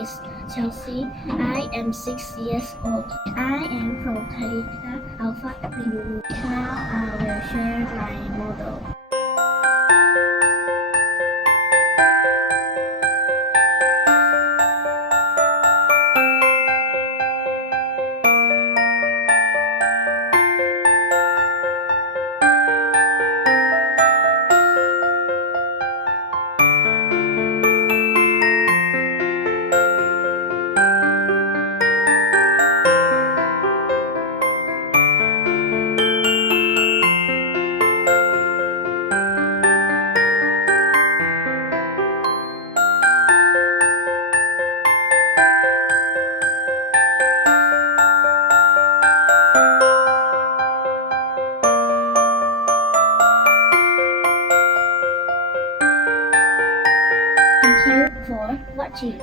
is Chelsea. I am 6 years old. I am from Thalita Alpha University. Now I will share my model. Thank you for watching.